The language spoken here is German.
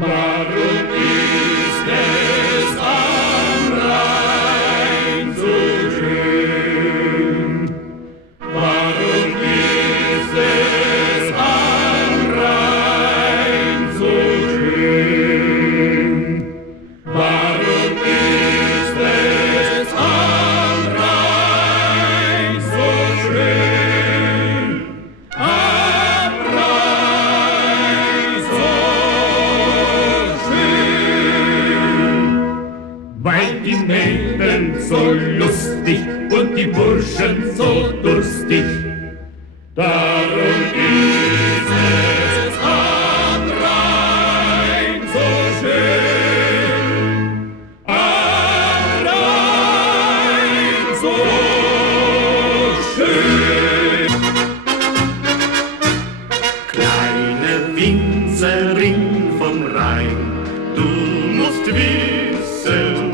Warum ist es am Rhein so schön? Warum ist es am Rhein so schön? Warum ist es am Rhein so schön? Am Rhein so schön, weil die Mädchen so lustig und die Burschen so durstig. Darum ist es am Rhein so schön, am Rhein so schön. Kleine Winzerin vom Rhein, du musst wissen,